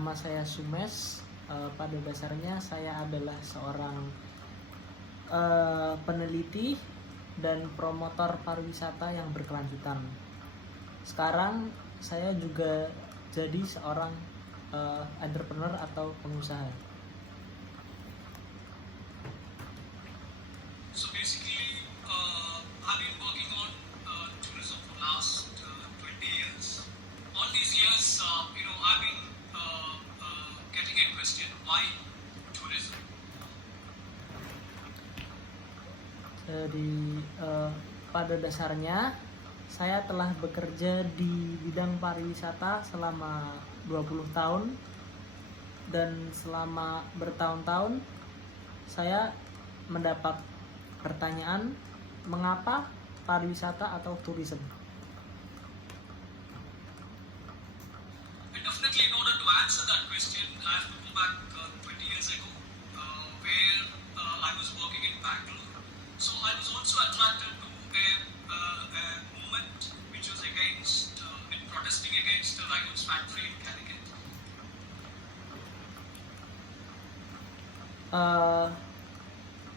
Nama saya Sumes. Pada dasarnya saya adalah seorang peneliti dan promotor pariwisata yang berkelanjutan. Sekarang saya juga jadi seorang entrepreneur atau pengusaha. So basically, I've been working on tourism for last 20 years. All these years, I've been getting a question: why tourism? Jadi pada dasarnya saya telah bekerja di bidang pariwisata selama 20 tahun, dan selama bertahun-tahun saya mendapat pertanyaan mengapa pariwisata atau tourism. And definitely, in order to answer that question, I have to go back 20 years ago, where I was working in Bangalore. So I was also attracted to a movement which was protesting against the Rayo's factory in Calicut.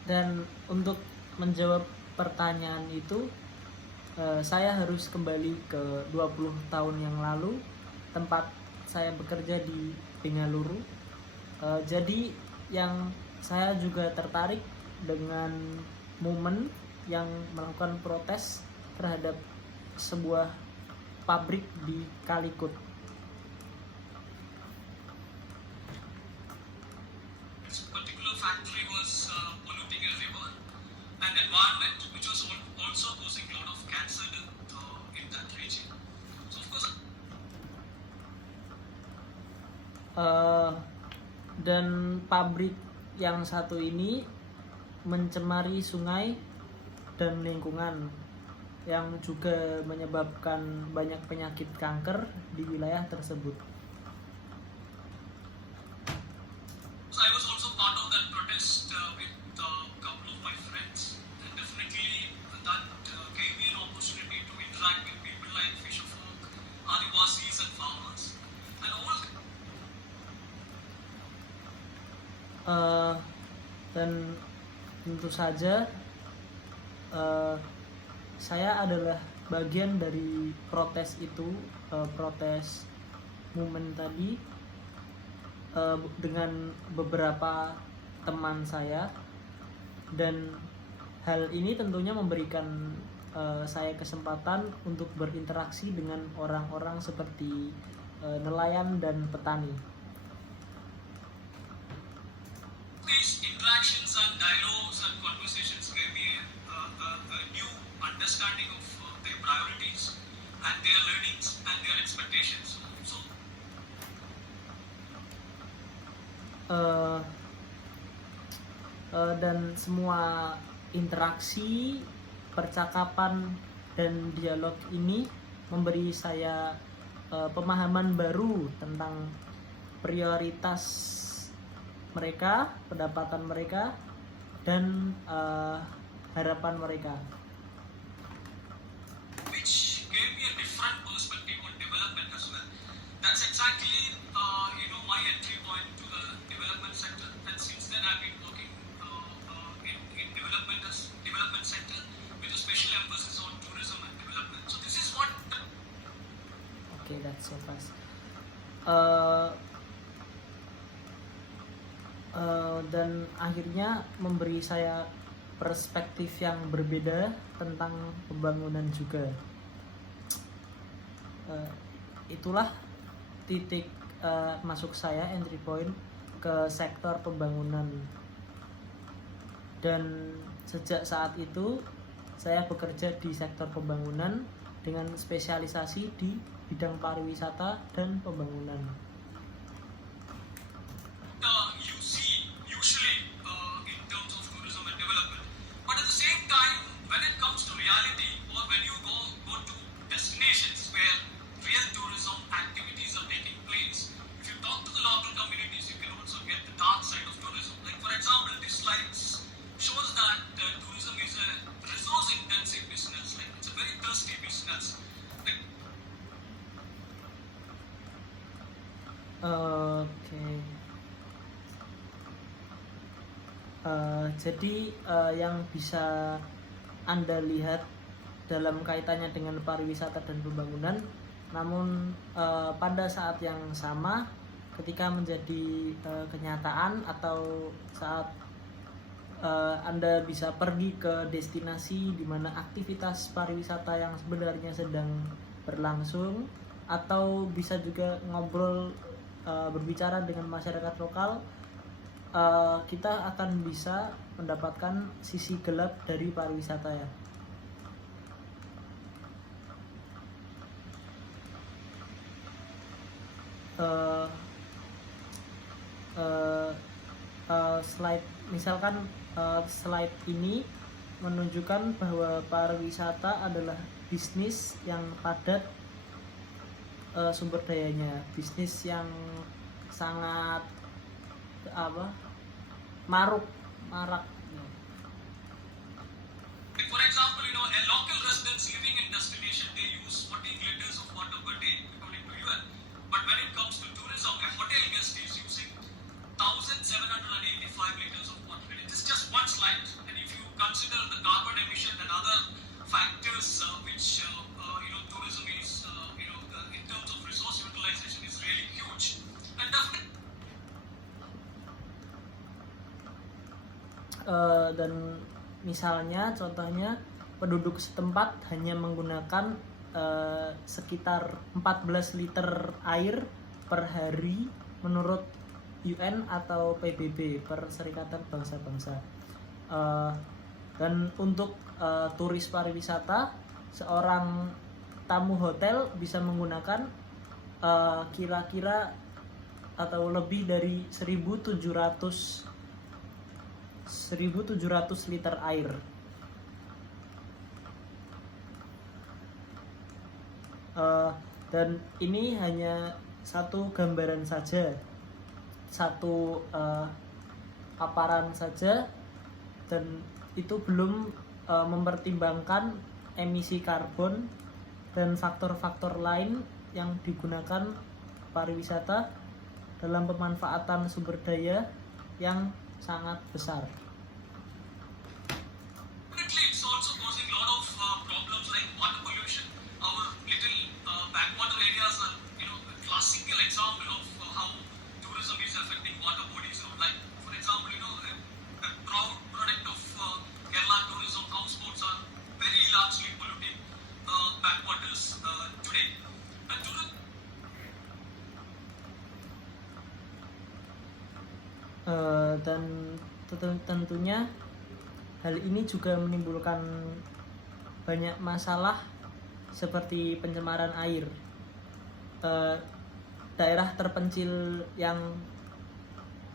Dan untuk menjawab pertanyaan itu, saya harus kembali ke 20 tahun yang lalu, tempat saya bekerja di Bengaluru. Jadi yang saya juga tertarik dengan momen yang melakukan protes terhadap sebuah pabrik di Calicut. This particular factory was polluting a river and environment, which was also causing a lot of cancer in that region. So of course, Dan pabrik yang satu ini mencemari sungai dan lingkungan, yang juga menyebabkan banyak penyakit kanker di wilayah tersebut. I was also part of that protest with a couple of my friends, and definitely that gave me an opportunity to interact with people like fisherfolk, Adivasis and farmers, and all. Dan tentu saja saya adalah bagian dari protes itu, protes movement tadi, dengan beberapa teman saya, dan hal ini tentunya memberikan saya kesempatan untuk berinteraksi dengan orang-orang seperti nelayan dan petani. These interactions and dialogues and conversations gave me a new understanding of their priorities and their learnings and their expectations. So Dan semua interaksi, percakapan, dan dialog ini memberi saya pemahaman baru tentang prioritas mereka, pendapatan mereka, dan harapan mereka. which gave me a different perspective on development as well. That's exactly my entry point to the development sector, and since then I've been working in development sector with a special emphasis on tourism and development. So this is what Okay, that's so fast. Dan akhirnya memberi saya perspektif yang berbeda tentang pembangunan juga. Itulah titik masuk saya, entry point ke sektor pembangunan. Dan sejak saat itu saya bekerja di sektor pembangunan dengan spesialisasi di bidang pariwisata dan pembangunan. you see usually in terms of tourism and development. But at the same time, when it comes to reality, or when you go to destinations where real tourism activities are taking place, if you talk to the local communities, you can also get the dark side of tourism. Like for example, this slide shows that tourism is a resource-intensive business. Like it's a very thirsty business. Like Oke. Jadi yang bisa Anda lihat dalam kaitannya dengan pariwisata dan pembangunan, namun pada saat yang sama ketika menjadi kenyataan atau saat Anda bisa pergi ke destinasi di mana aktivitas pariwisata yang sebenarnya sedang berlangsung, atau bisa juga ngobrol berbicara dengan masyarakat lokal, kita akan bisa mendapatkan sisi gelap dari pariwisata ya. Slide misalkan slide ini menunjukkan bahwa pariwisata adalah bisnis yang padat sumber dayanya, bisnis yang sangat marak. For example, a local residents living in destination, they use 40 liters of water per day, according to UN. But when it comes to tourism, a hotel guest is using 1,785 liters of water. And it is just one slide. And if you consider the carbon emission and other factors which tourism is, in terms of resource utilization, is really huge. And definitely. Dan misalnya contohnya penduduk setempat hanya menggunakan sekitar 14 liter air per hari menurut UN atau PBB, Perserikatan Bangsa-Bangsa. Dan untuk turis pariwisata, seorang tamu hotel bisa menggunakan kira-kira atau lebih dari 1.700 liter air. Dan ini hanya satu gambaran saja, satu paparan saja, dan itu belum mempertimbangkan emisi karbon dan faktor-faktor lain yang digunakan pariwisata dalam pemanfaatan sumber daya yang sangat besar. Definitely, it's also causing a lot of problems like water pollution. Our little backwater areas are, a classical example of how tourism is affecting water bodies. Like, for example, a proud product of Kerala tourism, houseboats are very largely polluting backwaters today. And dan tentunya hal ini juga menimbulkan banyak masalah seperti pencemaran air. Daerah terpencil yang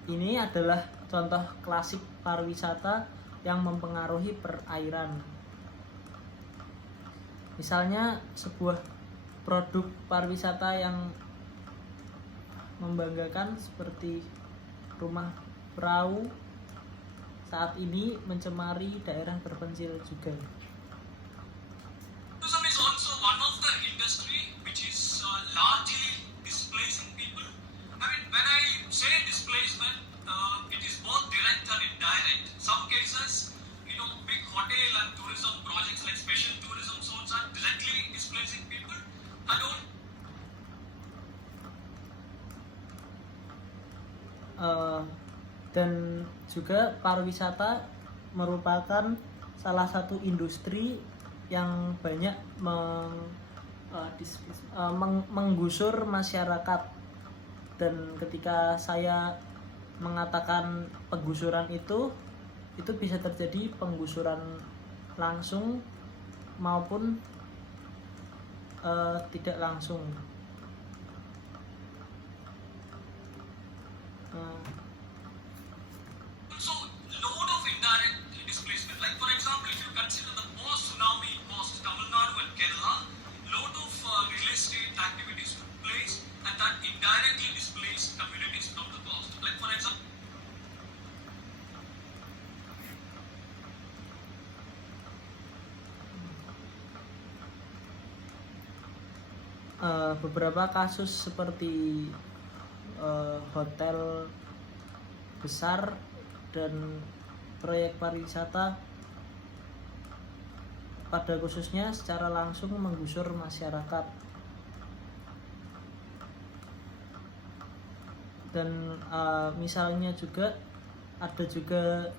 ini adalah contoh klasik pariwisata yang mempengaruhi perairan. Misalnya sebuah produk pariwisata yang membanggakan seperti rumah perahu saat ini mencemari daerah terpencil juga. tourism is also one of the industry which is largely displacing people. I mean, when I say displacement, it is both direct and indirect. Some cases, big hotel and tourism projects like special tourism zones are directly displacing people. I don't. Dan juga pariwisata merupakan salah satu industri yang banyak menggusur masyarakat. Dan ketika saya mengatakan penggusuran itu bisa terjadi penggusuran langsung maupun tidak langsung. So, load of indirect displacement. Like, for example, if you consider the post-tsunami cost Tamil Nadu and Kerala, load of real estate activities took place, and that indirectly displaced communities from the cost. Like, for example. Beberapa kasus seperti hotel besar dan proyek pariwisata pada khususnya secara langsung menggusur masyarakat. Dan misalnya juga ada juga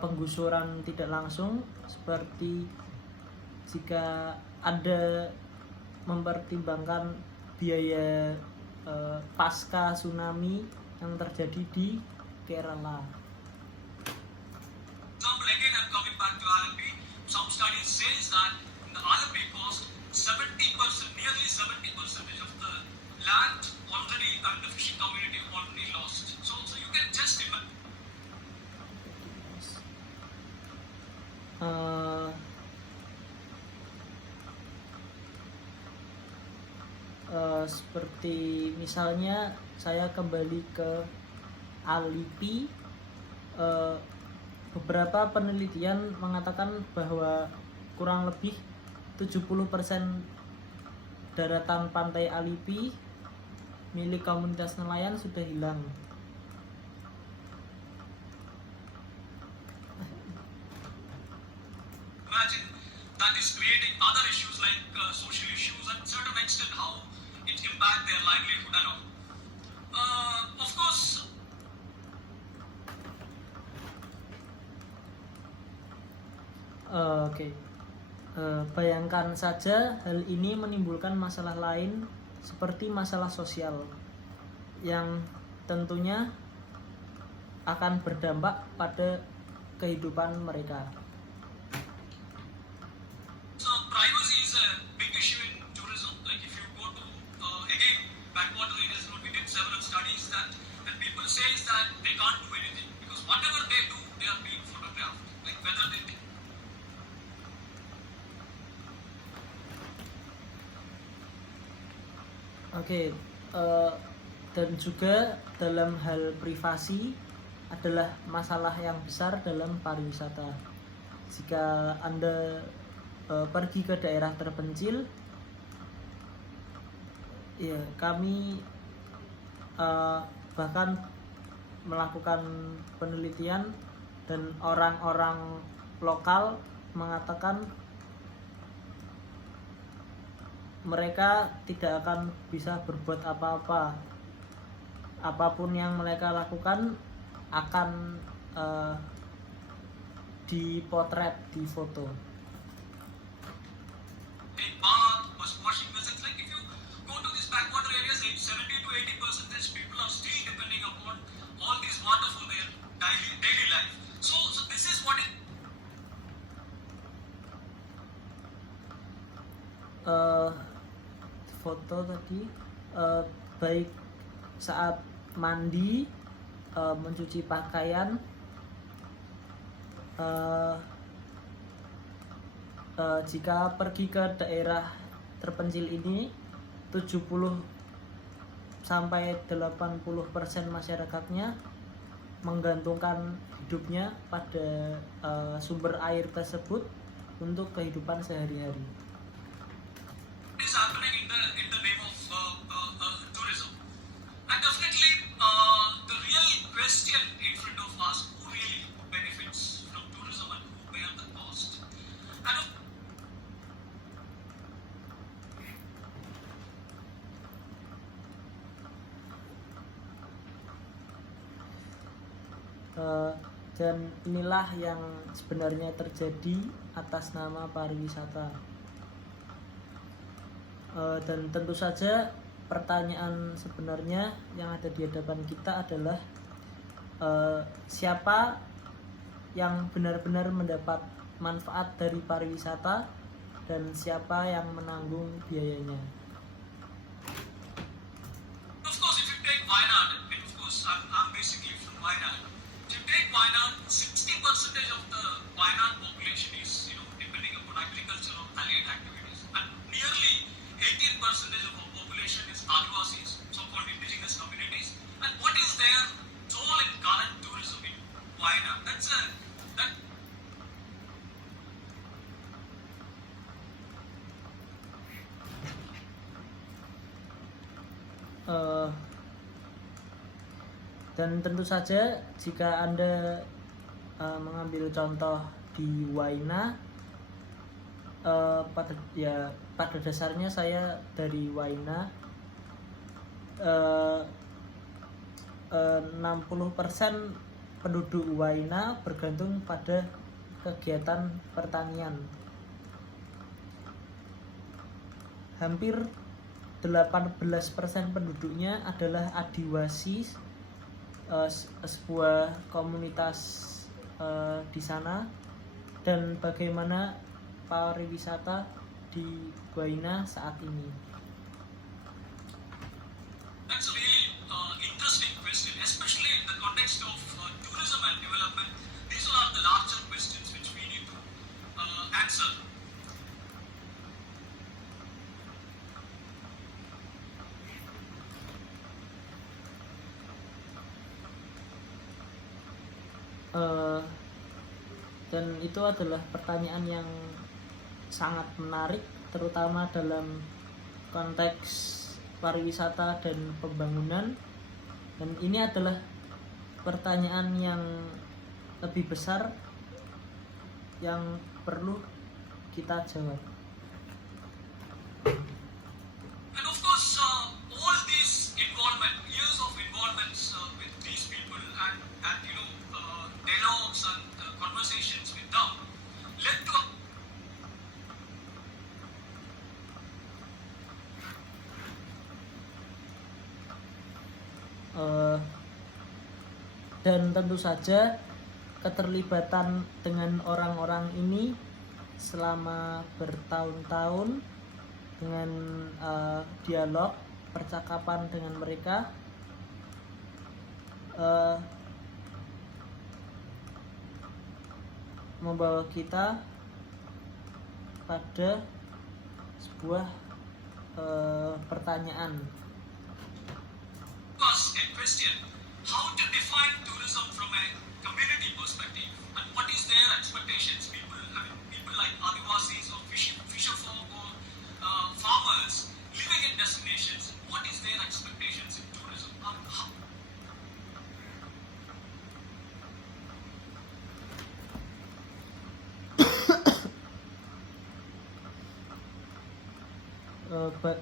penggusuran tidak langsung, seperti jika Anda mempertimbangkan biaya pasca tsunami yang terjadi di Kerala. Example again, I'm coming back to Alapi. Some studies says that in the Alapi coast, 70%, nearly 70% of the land already and the fishing community already lost. So you can just imagine. Seperti misalnya saya kembali ke Alipi, beberapa penelitian mengatakan bahwa kurang lebih 70% daratan pantai Alipi milik komunitas nelayan sudah hilang. Imagine that is creating other issues like social issues and certain extent how it impact their livelihood and all. Of course, Oke. Bayangkan saja hal ini menimbulkan masalah lain seperti masalah sosial yang tentunya akan berdampak pada kehidupan mereka. so privacy is a big issue in tourism. Like if you go to again backwater areas, we did several studies that people says that they can't do anything because whatever they do, they are being photographed. Like whether they Oke, dan juga dalam hal privasi adalah masalah yang besar dalam pariwisata. Jika Anda pergi ke daerah terpencil, ya kami bahkan melakukan penelitian dan orang-orang lokal mengatakan mereka tidak akan bisa berbuat apa-apa. Apapun yang mereka lakukan akan dipotret di foto. take bath, washing vessels. Like if you go to these backwater areas, 70 to 80% people are still depending upon all these water for their daily life. So this is what it. Foto tadi baik saat mandi, mencuci pakaian, jika pergi ke daerah terpencil ini 70 sampai 80% masyarakatnya menggantungkan hidupnya pada sumber air tersebut untuk kehidupan sehari-hari. Is happening in the name of tourism, and definitely the real question in front of us: who really benefits from tourism and who bear the cost? And dan inilah yang sebenarnya terjadi atas nama pariwisata. Dan tentu saja pertanyaan sebenarnya yang ada di hadapan kita adalah siapa yang benar-benar mendapat manfaat dari pariwisata dan siapa yang menanggung biayanya. of course, if you take Wayanad, and of course, I'm basically from Wayanad. If you take Wayanad, 60% of the Wayanad population is depending upon agriculture or allied activities, and nearly 18% of our population is Adivasis, so-called indigenous communities. And what is their role in current tourism in Wayanad? That Dan tentu saja jika Anda mengambil contoh di Waina, pada dasarnya saya dari Waina, 60% penduduk Waina bergantung pada kegiatan pertanian. Hampir 18% penduduknya adalah Adiwasi, sebuah komunitas di sana. Dan bagaimana pariwisata di Waina saat ini? That's a really interesting question, especially in the context of tourism and development. These are the larger questions which we need to answer. Dan itu adalah pertanyaan yang sangat menarik, terutama dalam konteks pariwisata dan pembangunan. Dan ini adalah pertanyaan yang lebih besar yang perlu kita jawab. And of course, all these involvement, years of involvements with these people and dialogues and conversations with them led to dan tentu saja keterlibatan dengan orang-orang ini selama bertahun-tahun dengan dialog, percakapan dengan mereka, membawa kita pada sebuah pertanyaan. ask a question: how to define tourism from a community perspective, and what is their expectations? People like Adivasis or fisher folk or farmers living in destinations. What is their expectations in tourism?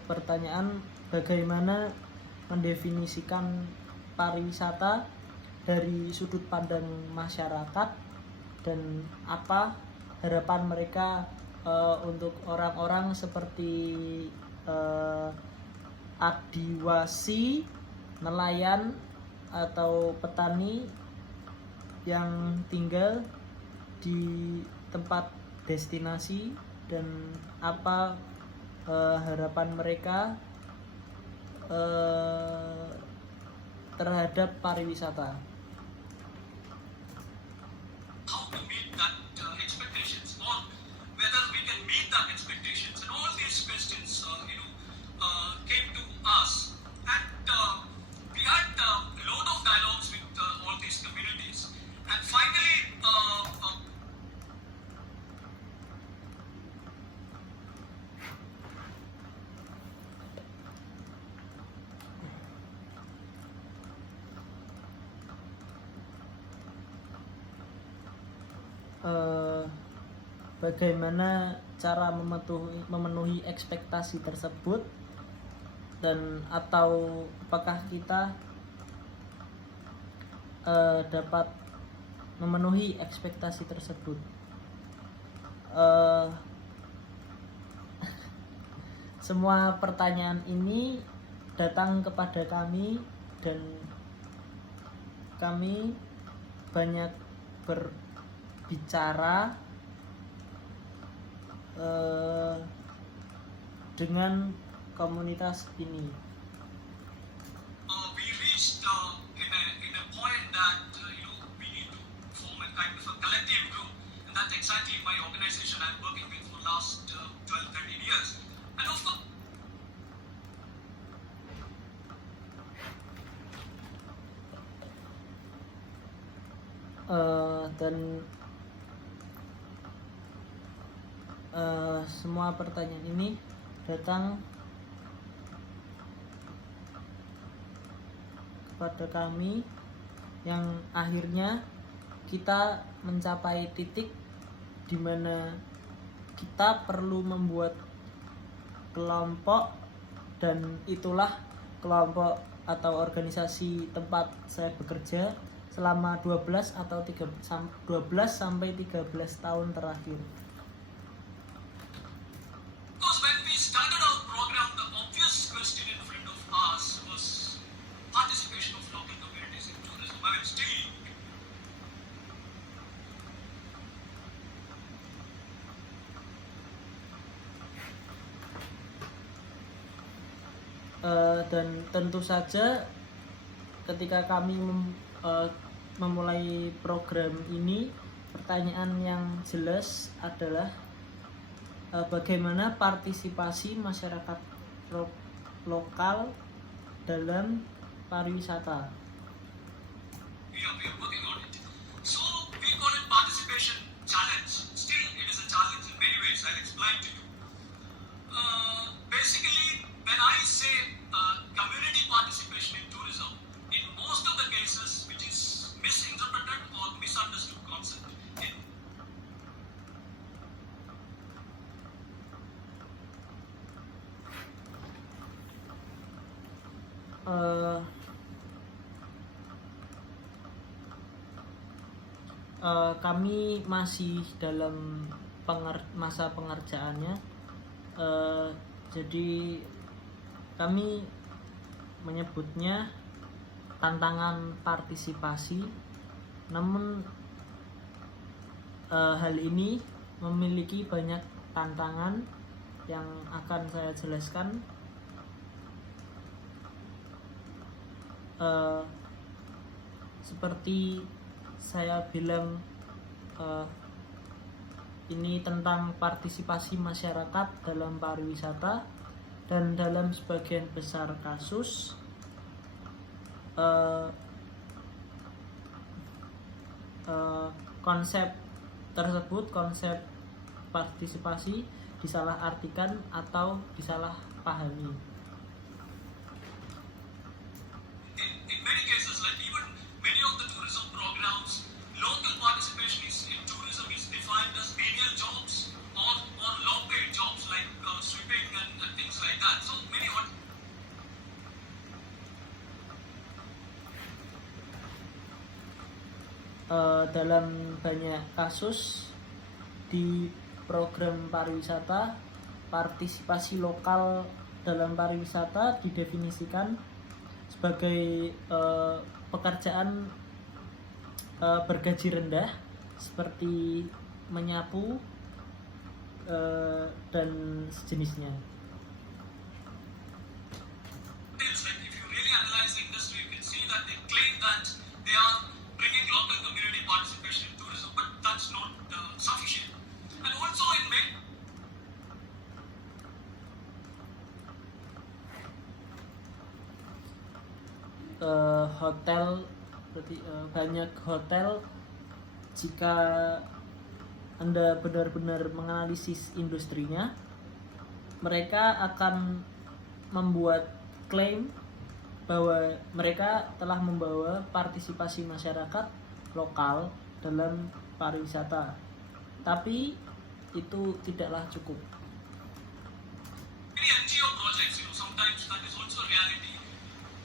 Pertanyaan bagaimana mendefinisikan pariwisata dari sudut pandang masyarakat, dan apa harapan mereka untuk orang-orang seperti Adiwasi, nelayan atau petani yang tinggal di tempat destinasi, dan apa harapan mereka terhadap pariwisata. How to meet that expectations, or whether we can meet that expectations, and all these questions, came to us, and we had a lot of dialogues with all these communities, and finally. Bagaimana cara memenuhi ekspektasi tersebut, dan atau apakah kita dapat memenuhi ekspektasi tersebut. Semua pertanyaan ini datang kepada kami, dan kami banyak berbicara dengan komunitas ini. We reached in a point that we need to form a kind of a collective group, and that's exactly my organization I'm working with for the last 12-13 years. And of course, dan semua pertanyaan ini datang kepada kami yang akhirnya kita mencapai titik di mana kita perlu membuat kelompok, dan itulah kelompok atau organisasi tempat saya bekerja selama 12 sampai 13 tahun terakhir. Because when we started our program, the obvious question in front of us was participation of local communities in tourism. I mean, still, dan tentu saja ketika kami memulai program ini, pertanyaan yang jelas adalah bagaimana partisipasi masyarakat lokal dalam pariwisata. we are working on it. So we call it participation challenge. Still, it is a challenge in many ways. I'll explain to you. Basically, when I say community participation in tourism, in most of the cases, which is misinterpreted or misunderstood concept, kami masih dalam masa pengerjaannya, jadi kami menyebutnya tantangan partisipasi, namun hal ini memiliki banyak tantangan yang akan saya jelaskan. Seperti saya bilang, ini tentang partisipasi masyarakat dalam pariwisata, dan dalam sebagian besar kasus konsep partisipasi disalahartikan atau disalahpahami. in many cases, like even many of the tourism programs, local participation in tourism is defined as menial jobs or low-paid jobs like sweeping and things like that. So many dalam banyak kasus di program pariwisata, partisipasi lokal dalam pariwisata didefinisikan sebagai pekerjaan bergaji rendah seperti menyapu dan sejenisnya. If you really analyze the industry, you can see that they claim that they are bringing local community participation in tourism, but that's not sufficient. And also in many hotel, berarti banyak hotel, jika Anda benar-benar menganalisis industrinya, mereka akan membuat klaim bahwa mereka telah membawa partisipasi masyarakat lokal dalam pariwisata, tapi itu tidaklah cukup. many NGO projects, sometimes that is also reality.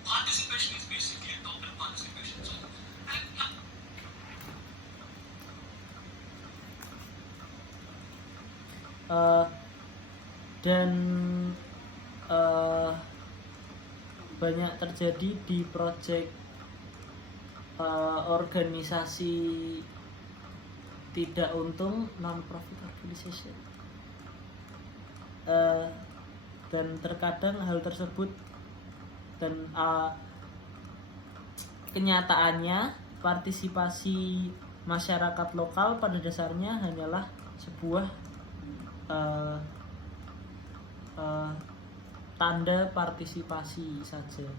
Participation is basically total participation. So, dan banyak terjadi di proyek organisasi tidak untung, non-profit organization, dan terkadang hal tersebut dan kenyataannya partisipasi masyarakat lokal pada dasarnya hanyalah sebuah tanda partisipasi saja.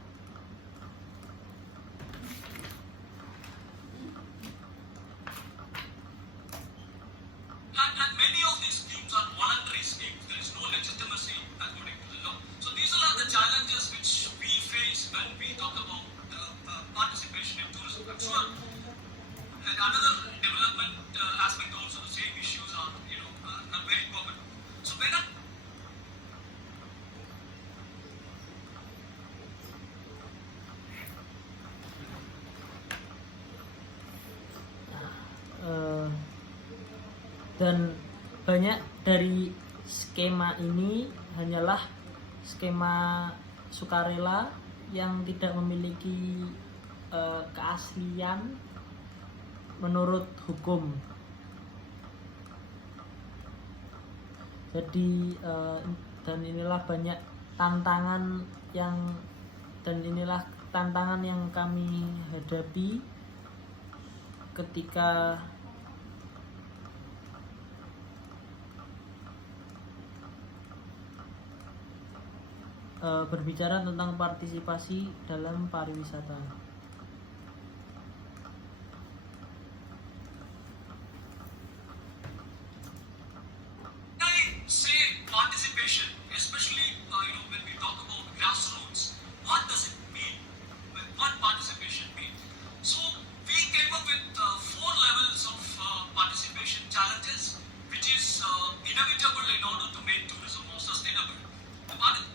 and many of these schemes are voluntary schemes. There is no legitimacy according to the law. So these are the challenges which we face when we talk about participation in tourism. I'm sure Dan banyak dari skema ini hanyalah skema sukarela yang tidak memiliki keaslian menurut hukum. Jadi dan inilah banyak tantangan yang kami hadapi ketika berbicara tentang partisipasi dalam pariwisata. I say participation, especially when we talk about grassroots, what does it mean? What participation mean? So we came up with 4 levels of participation challenges, which is inevitable in order to make tourism more sustainable. The part-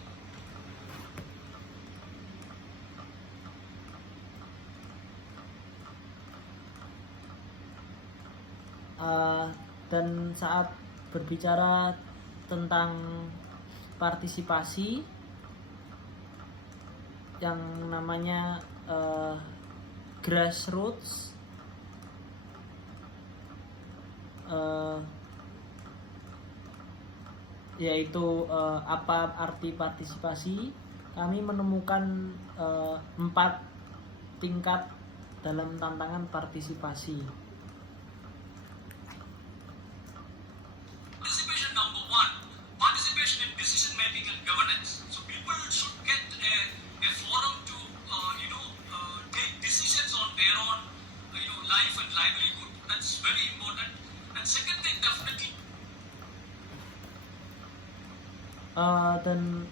Dan saat berbicara tentang partisipasi yang namanya grassroots, yaitu apa arti partisipasi, kami menemukan 4 tingkat dalam tantangan partisipasi. Participation number 1, participation in decision making and governance. So people should get a forum to take decisions on their own life and livelihood. That's very important. And second thing, definitely Dan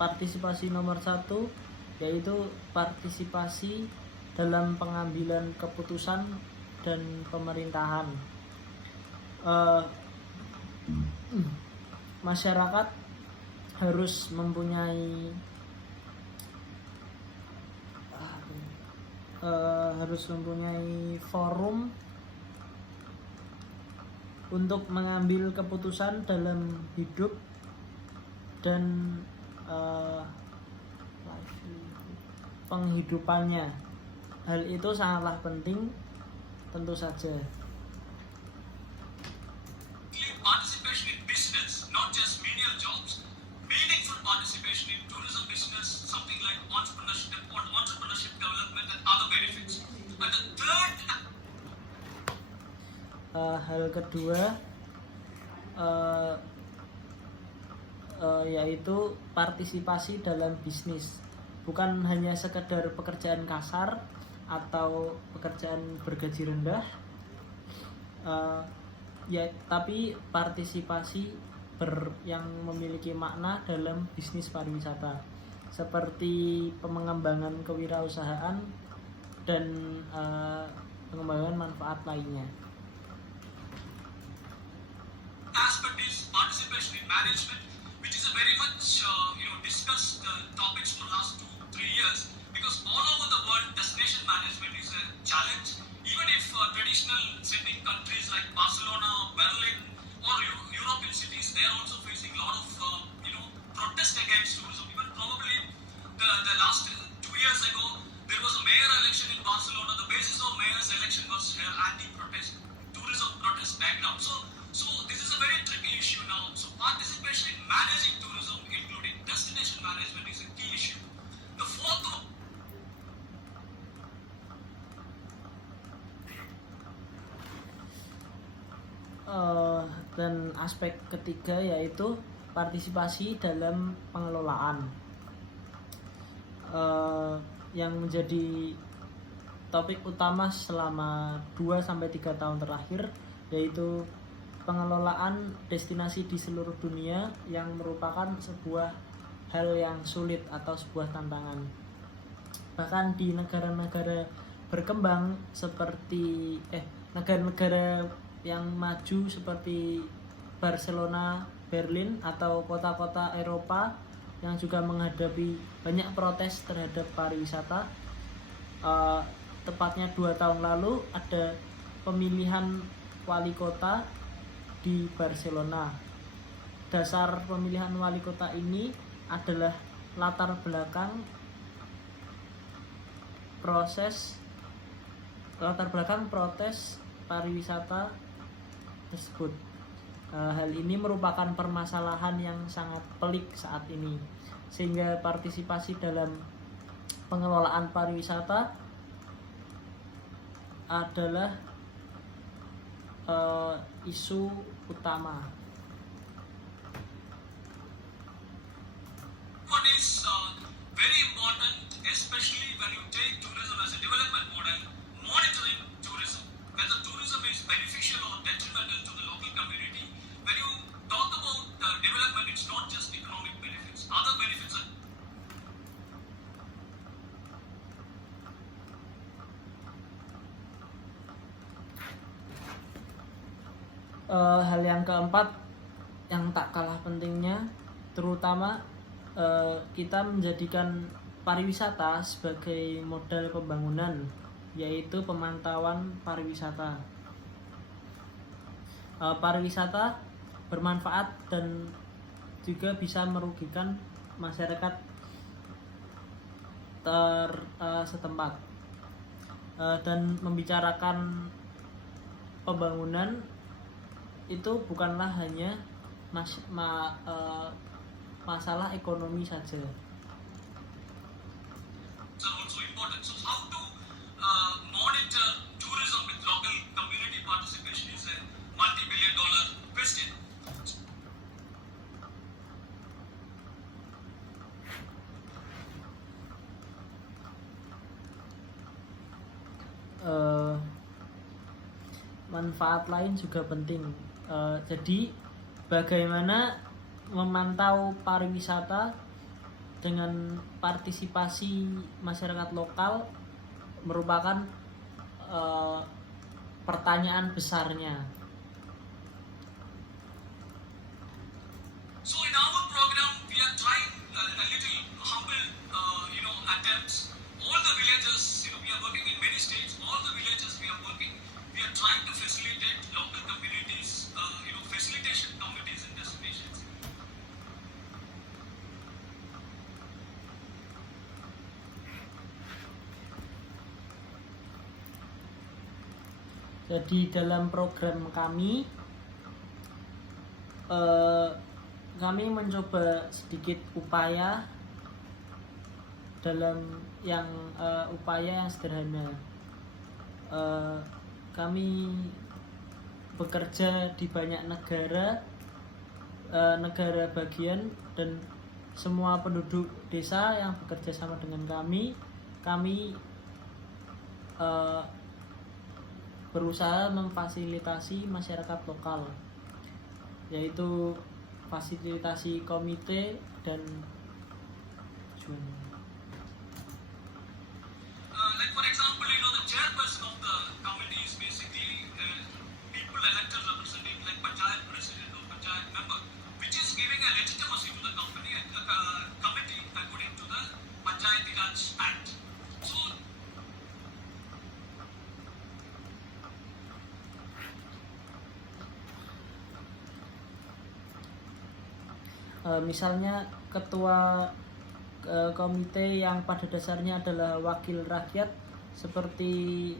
partisipasi nomor 1 yaitu partisipasi dalam pengambilan keputusan dan pemerintahan. Masyarakat harus mempunyai forum untuk mengambil keputusan dalam hidup dan penghidupannya. Hal itu sangatlah penting tentu saja. participation in business, not just menial jobs, meaningful participation in tourism business, something like entrepreneurship development and other benefits. And the third hal kedua yaitu partisipasi dalam bisnis, bukan hanya sekedar pekerjaan kasar atau pekerjaan bergaji rendah, tapi partisipasi yang memiliki makna dalam bisnis pariwisata, seperti pengembangan kewirausahaan dan pengembangan manfaat lainnya. aspect is participation in management, which is a very much discussed topics for the last 2-3 years, because all over the world destination management is a challenge. Even if traditional sending countries like Barcelona, Berlin, or European cities, they are also facing a lot of protest against tourism. Even probably the last 2 years ago, there was a mayor election in Barcelona. The basis of mayor's election was anti-protest, tourism protest background. So this is a very tricky issue now. So participation in managing tourism, including destination management, is a key issue. The fourth dan aspek ketiga yaitu partisipasi dalam pengelolaan, yang menjadi topik utama selama 2-3 tahun terakhir, yaitu pengelolaan destinasi di seluruh dunia, yang merupakan sebuah hal yang sulit atau sebuah tantangan. Bahkan di negara-negara berkembang seperti negara-negara yang maju seperti Barcelona, Berlin, atau kota-kota Eropa yang juga menghadapi banyak protes terhadap pariwisata. Tepatnya 2 tahun lalu ada pemilihan wali kota di Barcelona. Dasar pemilihan wali kota ini adalah latar belakang protes pariwisata tersebut. Hal ini merupakan permasalahan yang sangat pelik saat ini, sehingga partisipasi dalam pengelolaan pariwisata adalah isu utama. One is very important, especially when you take tourism as a development model, monitoring tourism, whether tourism is beneficial or detrimental to the local community. When you talk about development, it's not just economic benefits. Other benefits are hal yang keempat yang tak kalah pentingnya, terutama kita menjadikan pariwisata sebagai modal pembangunan, yaitu pemantauan pariwisata. Pariwisata bermanfaat dan juga bisa merugikan masyarakat setempat. Dan membicarakan pembangunan itu bukanlah hanya masalah ekonomi saja. are also important. So how to monitor tourism with local community participation is a multi-billion-dollar question. Manfaat lain juga penting. Jadi bagaimana memantau pariwisata dengan partisipasi masyarakat lokal merupakan pertanyaan besarnya. So in our program, we are trying a little humble, attempts. All the villages, we are working in many states. All the villages we are working, we are trying to facilitate local communities, facilitation committees and destinations. Jadi dalam program kami mencoba sedikit upaya yang sederhana. Kami bekerja di banyak negara bagian, dan semua penduduk desa yang bekerja sama dengan kami berusaha memfasilitasi masyarakat lokal, yaitu fasilitasi komite dan Like for example, the chairperson of the committee is basically people elected representative like panchayat president or panchayat member, which is giving a legitimacy to the committee according to the Panchayati Raj Act. So misalnya ketua komite yang pada dasarnya adalah wakil rakyat seperti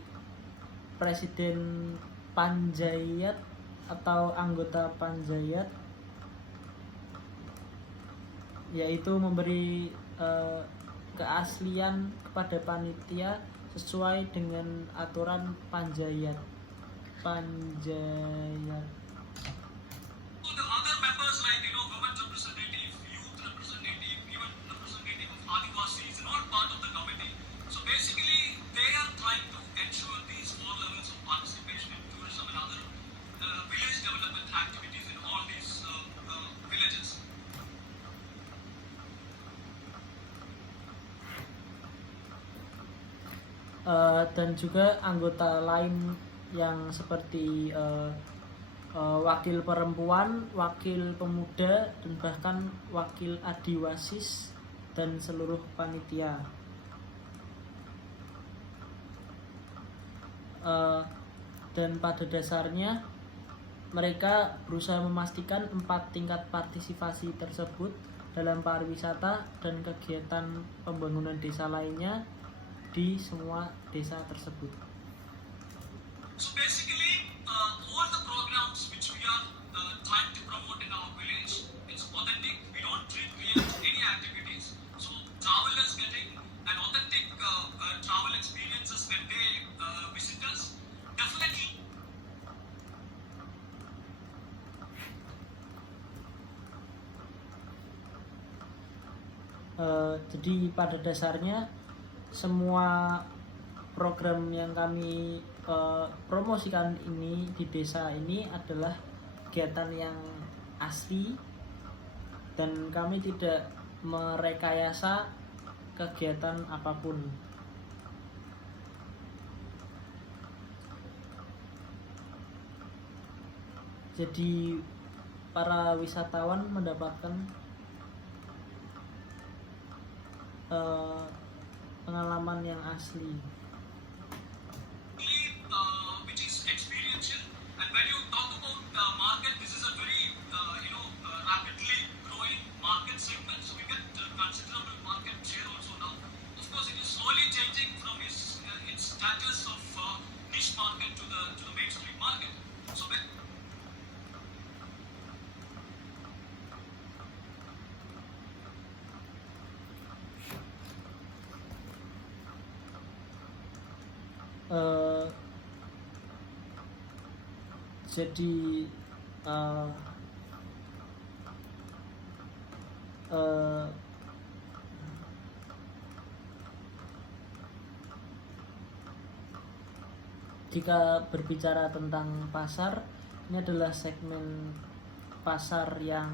presiden panjayat atau anggota panjayat, yaitu memberi keaslian kepada panitia sesuai dengan aturan panjayat. the other members like women representative, youth representative, even representative of Adivasis, and all part of the committee. So basically, they are trying to ensure these four levels of participation in tourism and other village development activities in all these villages. Dan juga anggota lain yang seperti wakil perempuan, wakil pemuda, dan bahkan wakil adiwasis dan seluruh panitia. Dan pada dasarnya mereka berusaha memastikan 4 tingkat partisipasi tersebut dalam pariwisata dan kegiatan pembangunan desa lainnya di semua desa tersebut. So basically, all the programs which we are trying to promote in our village, it's authentic. We don't create any activities. So travelers getting an authentic travel experiences when they visit us. Definitely. Jadi pada dasarnya semua program yang kami promosikan ini di desa ini adalah kegiatan yang asli dan kami tidak merekayasa kegiatan apapun. Jadi para wisatawan mendapatkan pengalaman yang asli. Which is experiential. And when you talk about market, this is a very rapidly growing market segment. So we get considerable market share also now. Of course, it is slowly changing from its status of niche market to the mainstream market. So when jadi jika berbicara tentang pasar, ini adalah segmen pasar yang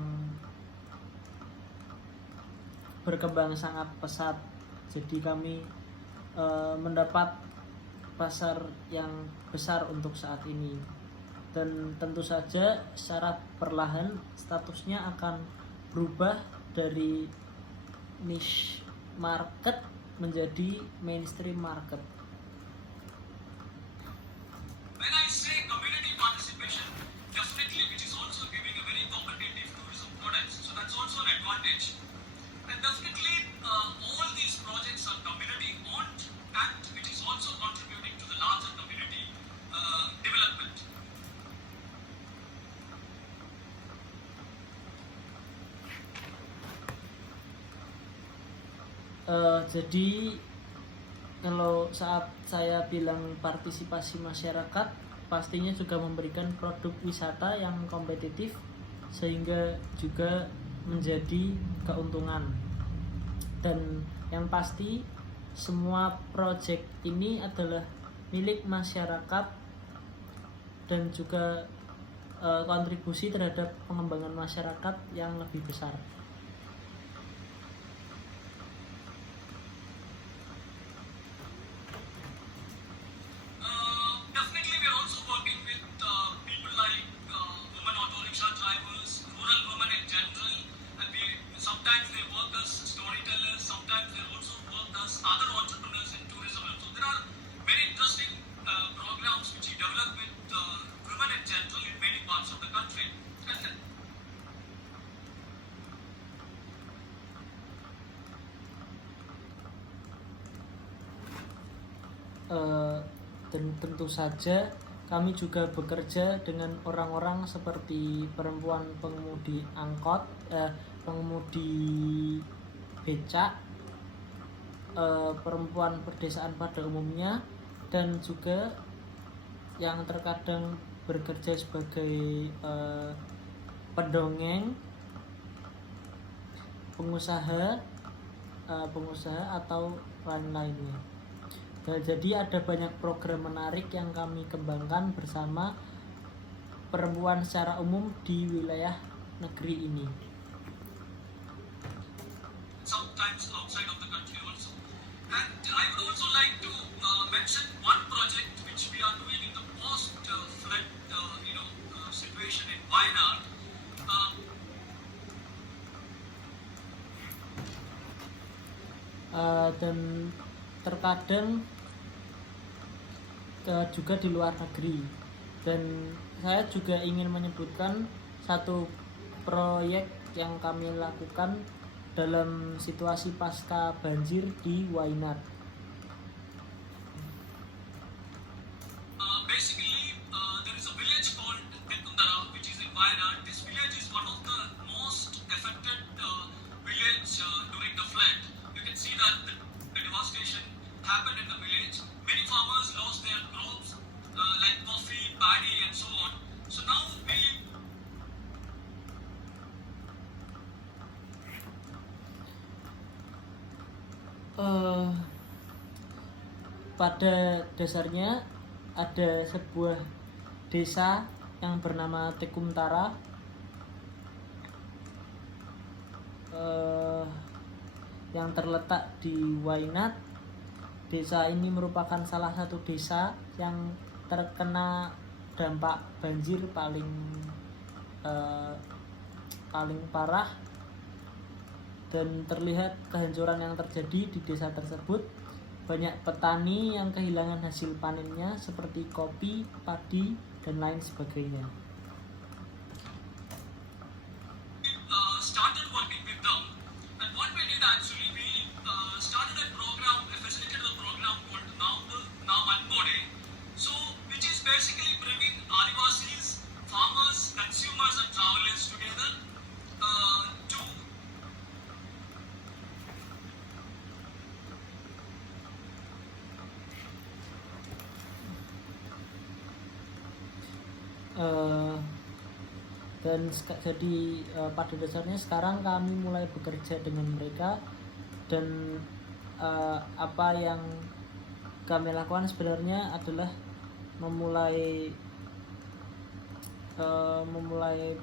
berkembang sangat pesat. Jadi kami mendapat pasar yang besar untuk saat ini, dan tentu saja secara perlahan statusnya akan berubah dari niche market menjadi mainstream market. when I say community participation, definitely which is also giving a very competitive tourism products. So that's also an advantage. And definitely all these projects are community owned and which is also contributing to the larger community development. Jadi kalau saat saya bilang partisipasi masyarakat, pastinya juga memberikan produk wisata yang kompetitif sehingga juga menjadi keuntungan. Dan yang pasti semua proyek ini adalah milik masyarakat dan juga kontribusi terhadap pengembangan masyarakat yang lebih besar. Definitely we are also working with people like women auto rickshaw drivers, rural women in general, and sometimes they work as storytellers, sometimes they also work as other entrepreneurs in tourism. So there are very interesting programs which we develop with women in general in many parts of the country. And dan tentu saja kami juga bekerja dengan orang-orang seperti perempuan pengemudi angkot, pengemudi becak, perempuan perdesaan pada umumnya, dan juga yang terkadang bekerja sebagai pendongeng, pengusaha atau lain-lainnya. Jadi ada banyak program menarik yang kami kembangkan bersama perempuan secara umum di wilayah negeri ini. sometimes outside of the country also. And I would also like to mention one project which we are doing in the post-flood situation in Wayanad. Dan terkadang juga di luar negeri, dan saya juga ingin menyebutkan satu proyek yang kami lakukan dalam situasi pasca banjir di Wainat. Basically, there is a village called Tekundara, which is in Wayanad. This village is one of the most affected village during the flood. You can see that the devastation happened in the village. Many farmers lost their crops like coffee, paddy, and so on. So now we pada dasarnya ada sebuah desa yang bernama Tekumtara yang terletak di Wainat. Desa ini merupakan salah satu desa yang terkena dampak banjir paling parah, dan terlihat kehancuran yang terjadi di desa tersebut. Banyak petani yang kehilangan hasil panennya seperti kopi, padi, dan lain sebagainya. started working with them. And what we did actually, we started a program, facilitated a program called Naam Anbode. So, which is basically bringing Adivasis, farmers, consumers, and travelers together to jadi pada dasarnya sekarang kami mulai bekerja dengan mereka, dan apa yang kami lakukan sebenarnya adalah memulai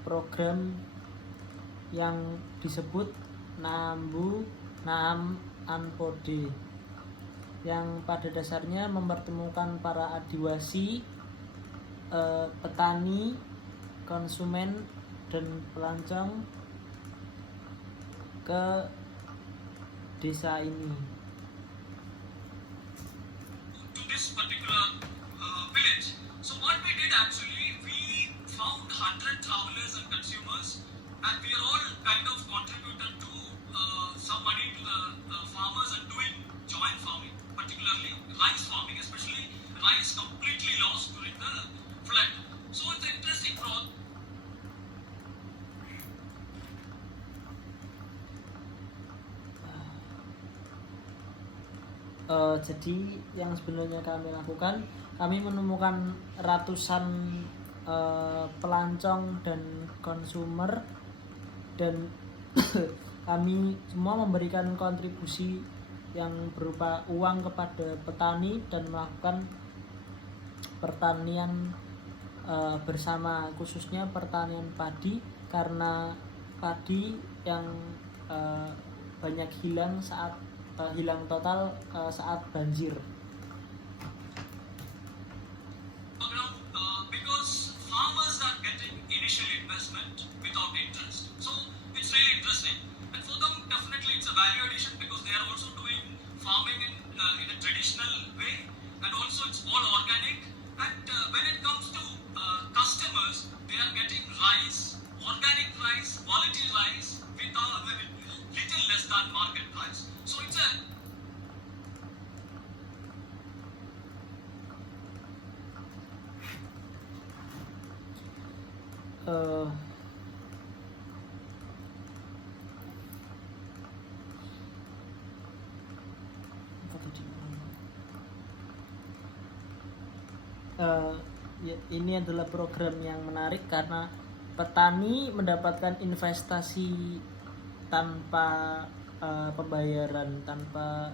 program yang disebut Naam Anbode, yang pada dasarnya mempertemukan para adiwasi, petani, konsumen, dan pelancong ke desa ini. to this particular village. So what we did actually, we found 100 travelers and consumers, and we are all kind of contributed to some money to the farmers and doing joint farming, particularly rice farming, especially rice completely lost during the flood. So it's an interesting process. Jadi yang sebenarnya kami lakukan, kami menemukan ratusan pelancong dan konsumer, dan kami semua memberikan kontribusi yang berupa uang kepada petani dan melakukan pertanian bersama, khususnya pertanian padi, karena padi yang banyak hilang total saat banjir. Because farmers are getting initial investment without interest, so it's really interesting. And for them, definitely it's a value addition because they are also doing farming in a traditional way, and also it's all organic. And when it comes to customers, they are getting rice, organic rice, quality rice with little less than market price. So it's a ini adalah program yang menarik karena petani mendapatkan investasi tanpa pembayaran, tanpa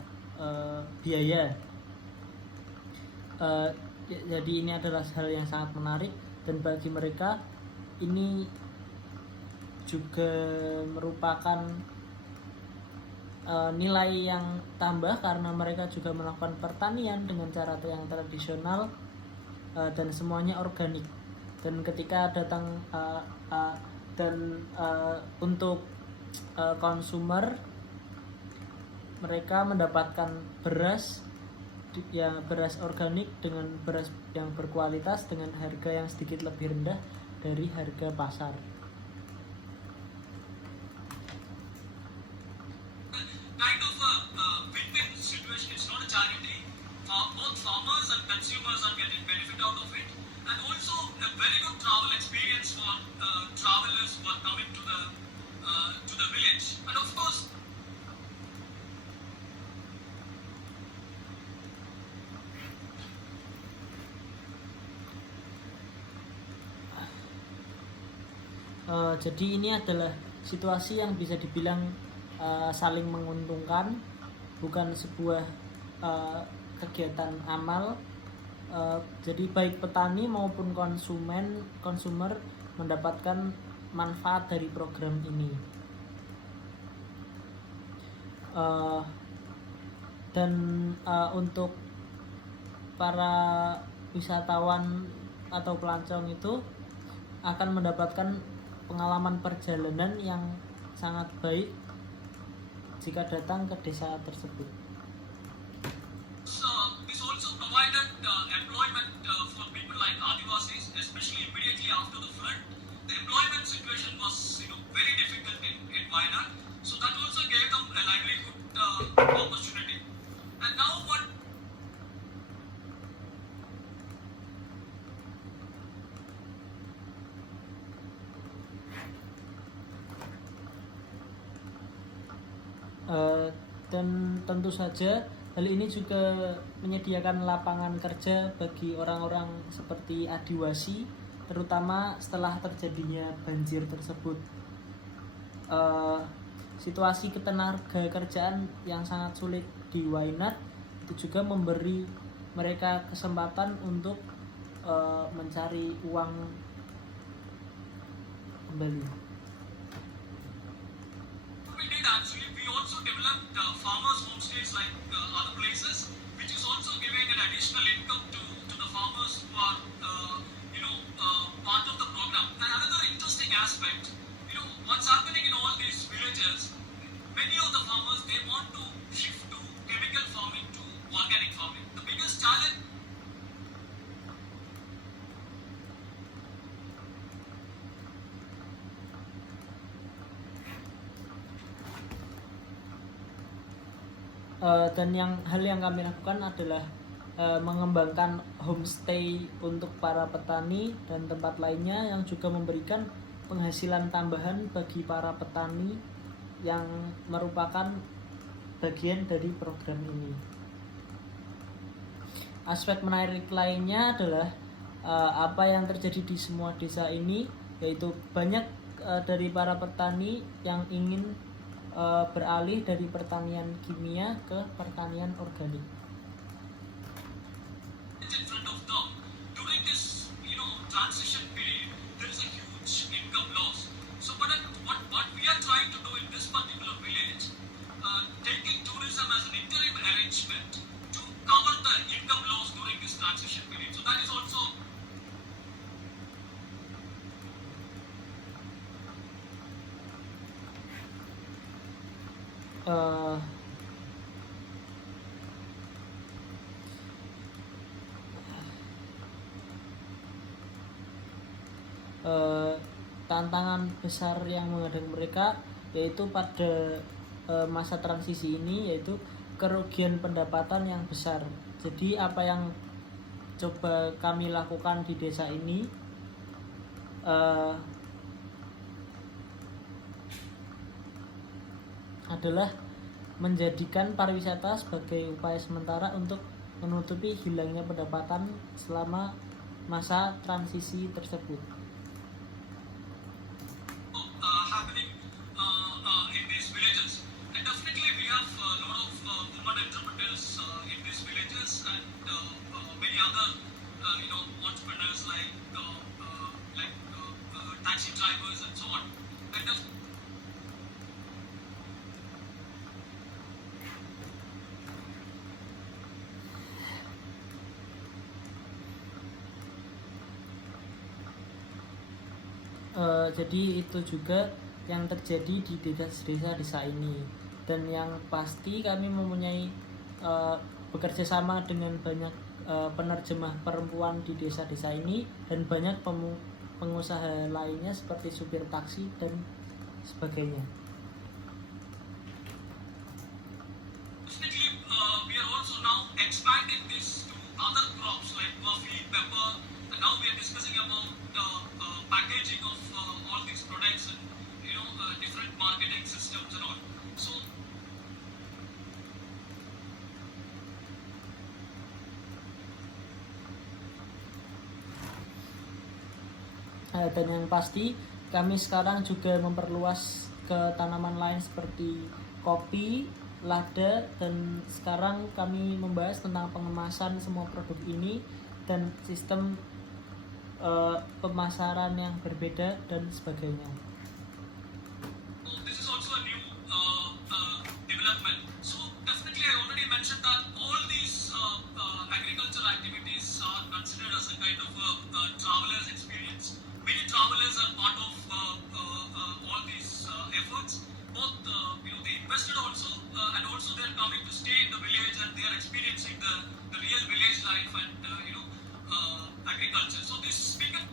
biaya. Jadi ini adalah hal yang sangat menarik, dan bagi mereka ini juga merupakan nilai yang tambah karena mereka juga melakukan pertanian dengan cara yang tradisional, dan semuanya organik. Dan ketika datang untuk konsumer, mereka mendapatkan beras beras organik dengan beras yang berkualitas dengan harga yang sedikit lebih rendah dari harga pasar. Kind of a win-win situation. It's not a charity. Both farmers and consumers are getting benefit out of it, and also a very good travel experience for travelers who are coming to the village. And of course, jadi ini adalah situasi yang bisa dibilang saling menguntungkan, bukan sebuah kegiatan amal. Jadi baik petani maupun konsumer mendapatkan manfaat dari program ini. Dan untuk para wisatawan atau pelancong itu akan mendapatkan pengalaman perjalanan yang sangat baik jika datang ke desa tersebut. this also provided employment for people like Adivasis, especially immediately after the flood. The employment situation was very difficult in Wayanad, so that also gave them a livelihood opportunity. And now what dan tentu saja hal ini juga menyediakan lapangan kerja bagi orang-orang seperti Adiwasi, terutama setelah terjadinya banjir tersebut. Situasi ketenaga kerjaan yang sangat sulit di Wayanad itu juga memberi mereka kesempatan untuk mencari uang kembali. we did actually, we also developed farmers homestays like other places, which is also giving an additional income to the farmers who are part of the program. And another interesting aspect, what's happening in all these villages, many of the farmers, they want to shift to chemical farming to organic farming. The biggest challenge dan hal yang kami lakukan adalah mengembangkan homestay untuk para petani dan tempat lainnya yang juga memberikan penghasilan tambahan bagi para petani yang merupakan bagian dari program ini. Aspek menarik lainnya adalah apa yang terjadi di semua desa ini, yaitu banyak dari para petani yang ingin beralih dari pertanian kimia ke pertanian organik. in front of them. During this, transition period, there is a huge income loss. So, what we are trying to do in this particular village, taking tourism as an interim arrangement to cover the income loss during this transition period. So, that is also tantangan besar yang menghadapi mereka yaitu pada masa transisi ini, yaitu kerugian pendapatan yang besar. Jadi apa yang coba kami lakukan di desa ini adalah menjadikan pariwisata sebagai upaya sementara untuk menutupi hilangnya pendapatan selama masa transisi tersebut. happening in these villages. And definitely we have a lot of women entrepreneurs in these villages and many other entrepreneurs like taxi drivers and so on. And jadi itu juga yang terjadi di desa-desa ini, dan yang pasti kami mempunyai bekerja sama dengan banyak penerjemah perempuan di desa-desa ini dan banyak pengusaha lainnya seperti supir taksi dan sebagainya. Definitely, we are also now expanding this to other crops like coffee, pepper, and now we are discussing about the packaging of all these products and different marketing systems and all. So Dan yang pasti kami sekarang juga memperluas ke tanaman lain seperti kopi, lada, dan sekarang kami membahas tentang pengemasan semua produk ini dan sistem pemasaran yang berbeda dan sebagainya. this is also a new development. So definitely, I already mentioned that all these agricultural activities are considered as a kind of a traveler's experience. Many travelers are part of all these efforts. Both they invested also, and also they are coming to stay in the village and they are experiencing the real village life and agriculture. So this becomes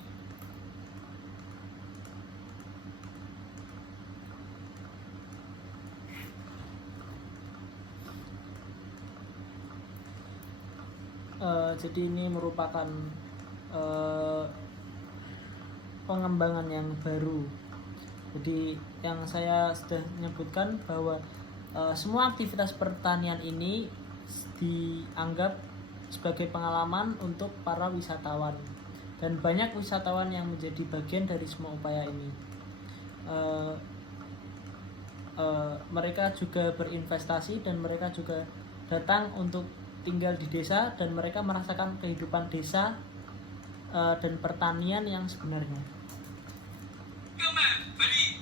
jadi ini merupakan pengembangan yang baru. Jadi yang saya sudah menyebutkan bahwa semua aktivitas pertanian ini dianggap sebagai pengalaman untuk para wisatawan dan banyak wisatawan yang menjadi bagian dari semua upaya ini. Mereka juga berinvestasi dan mereka juga datang untuk tinggal di desa dan mereka merasakan kehidupan desa dan pertanian yang sebenarnya. become a very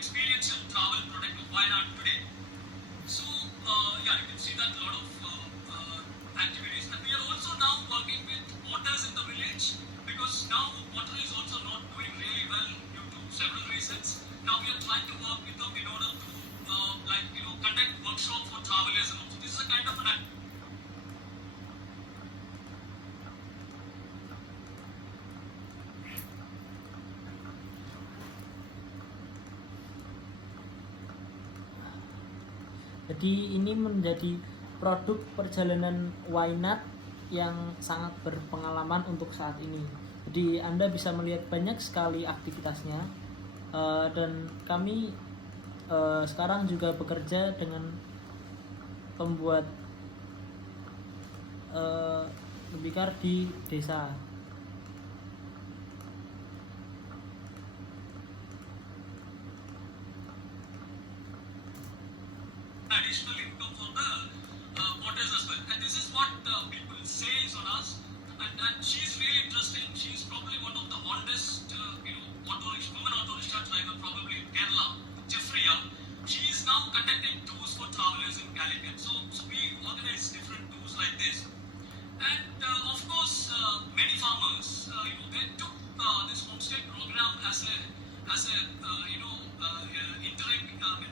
experiential travel product of Wayanad today. So yeah, you can see that a lot of activities, and we are also now working with potters in the village because now pottery is also not doing really well due to several reasons. Now we are trying to work with them in order to conduct workshops for travelers and also this is a kind of an Jadi ini menjadi produk perjalanan Waynad yang sangat berpengalaman untuk saat ini. Jadi Anda bisa melihat banyak sekali aktivitasnya dan kami sekarang juga bekerja dengan pembuat tembikar di desa. additional income for the potters as well. And this is what people say is on us. And she's really interesting. She's probably one of the oldest, women auto rickshaw driver probably in Kerala, Jeffriya. She is now conducting tours for travelers in Calicut. So we organize different tours like this. And of course, many farmers, they took this homestay program as a interim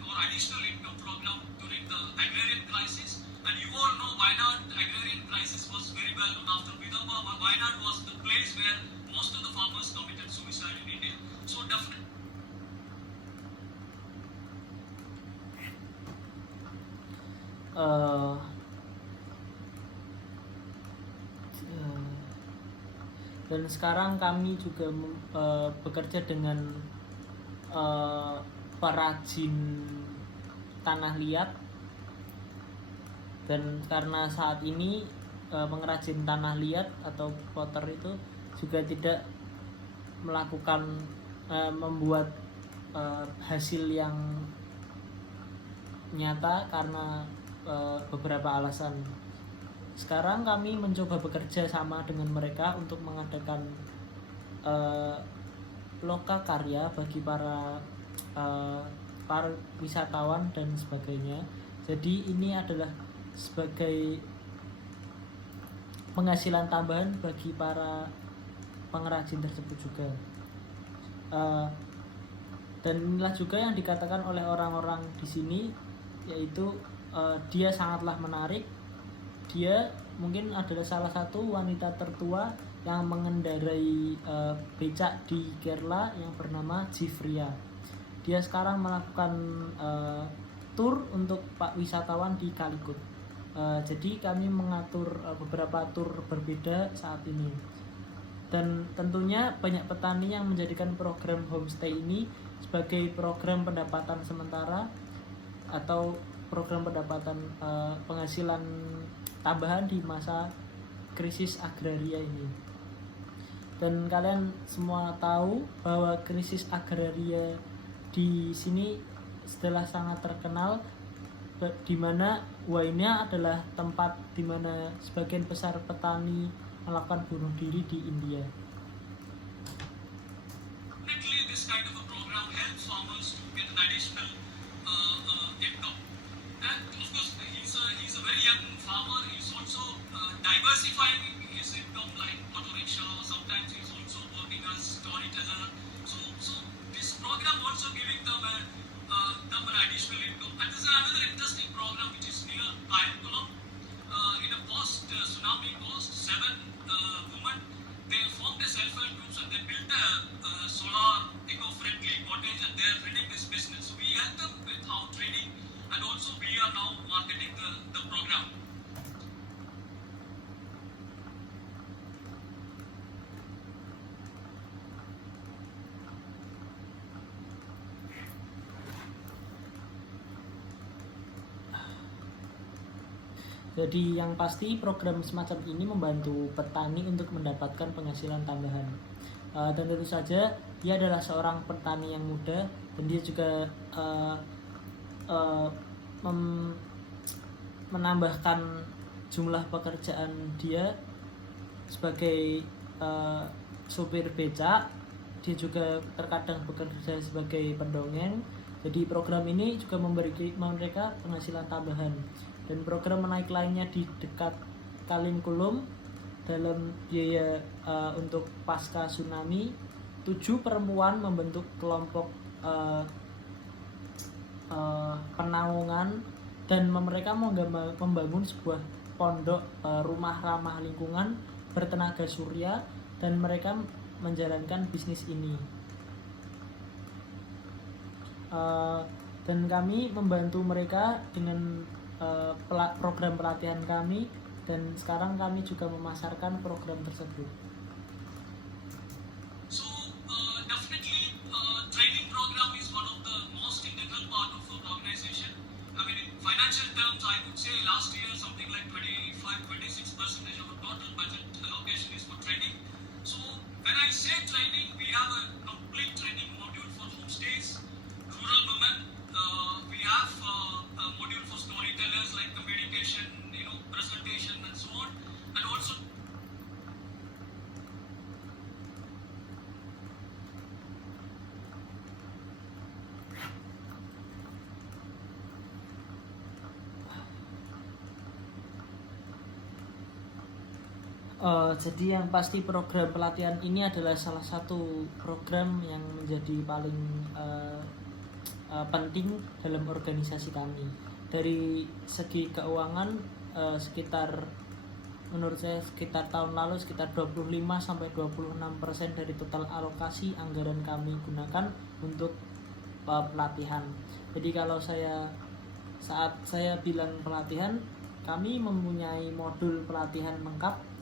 or additional income program during the agrarian crisis. And you all know Wayanad agrarian crisis was very well known after Vidarbha. Wayanad was the place where most of the farmers committed suicide in India. So definitely. Dan sekarang kami juga bekerja dengan perajin tanah liat, dan karena saat ini pengrajin tanah liat atau potter itu juga tidak melakukan membuat hasil yang nyata karena beberapa alasan. Sekarang kami mencoba bekerja sama dengan mereka untuk mengadakan loka karya bagi para wisatawan dan sebagainya. Jadi ini adalah sebagai penghasilan tambahan bagi para pengrajin tersebut juga. Dan inilah juga yang dikatakan oleh orang-orang di sini, yaitu dia sangatlah menarik dia mungkin adalah salah satu wanita tertua yang mengendarai becak di Kerala yang bernama Jifria. Dia sekarang melakukan tour untuk pak wisatawan di Calicut. Jadi kami mengatur beberapa tour berbeda saat ini. Dan tentunya banyak petani yang menjadikan program homestay ini sebagai program pendapatan sementara atau program pendapatan penghasilan tambahan di masa krisis agraria ini. Dan kalian semua tahu bahwa krisis agraria di sini setelah sangat terkenal, di mana Waina adalah tempat di mana sebagian besar petani melakukan bunuh diri di India. Definitely, this kind of a program helps farmers to get an additional income. And of course, he's a very young farmer. He's also diversifying his income, like auto rickshaw. Sometimes he's also working as storyteller. So this program also giving them an additional income. And this is another interesting program which is near Kayankulam. In a post-tsunami coast, 7 women, they formed a self-help groups and they built a solar eco-friendly cottage and they are running this business. So we help them with how training and also we are now marketing the program. Jadi yang pasti program semacam ini membantu petani untuk mendapatkan penghasilan tambahan. Dan tentu saja dia adalah seorang petani yang muda dan dia juga menambahkan jumlah pekerjaan dia sebagai sopir becak. Dia juga terkadang bekerja sebagai pendongeng. Jadi program ini juga memberi mereka penghasilan tambahan. Dan program menaik lainnya di dekat Kalinkulum dalam biaya untuk pasca tsunami, 7 perempuan membentuk kelompok penaungan dan mereka membangun sebuah pondok rumah ramah lingkungan bertenaga surya dan mereka menjalankan bisnis ini. Dan kami membantu mereka dengan program pelatihan kami dan sekarang kami juga memasarkan program tersebut. So definitely training program is one of the most integral part of our organization. I mean in financial terms I would say last year something like 25-26% of our total budget allocation is for training. So when I say training, we have a complete training module for homestays, rural women. We have a module for storytellers like communication, presentation and so on, and also jadi yang pasti program pelatihan ini adalah salah satu program yang menjadi paling penting dalam organisasi kami. Dari segi keuangan menurut saya sekitar tahun lalu sekitar 25-26% dari total alokasi anggaran kami gunakan untuk pelatihan. Jadi kalau saat saya bilang pelatihan, kami mempunyai modul pelatihan lengkap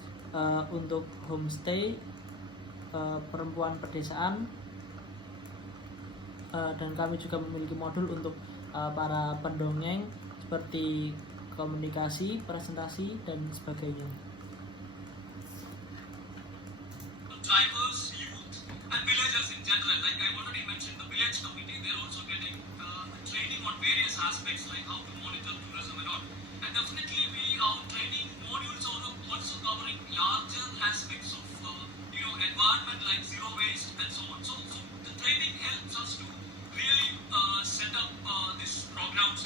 untuk homestay, perempuan pedesaan, dan kami juga memiliki modul untuk para pendongeng seperti komunikasi, presentasi, dan sebagainya. Drivers, youth, and villagers in general. Like I already mentioned, the village committee, they're also getting training on various aspects like how to monitor tourism and all. And definitely our training modules are also covering larger aspects of environment like zero waste and so on. So the training helps us to really set up these programs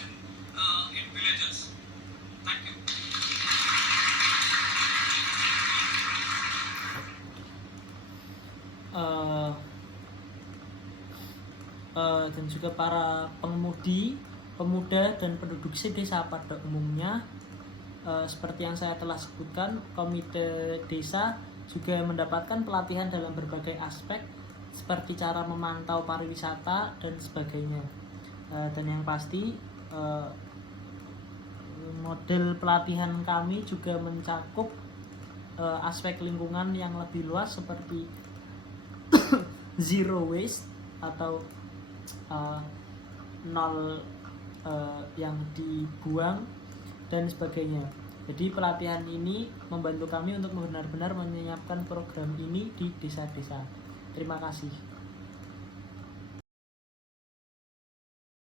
in villages. Thank you. Dan juga para pengemudi, pemuda dan penduduk desa pada umumnya seperti yang saya telah sebutkan, komite desa juga mendapatkan pelatihan dalam berbagai aspek seperti cara memantau pariwisata dan sebagainya. Dan yang pasti model pelatihan kami juga mencakup aspek lingkungan yang lebih luas seperti zero waste atau nol yang dibuang dan sebagainya. Jadi pelatihan ini membantu kami untuk benar-benar menyiapkan program ini di desa-desa. Terima kasih.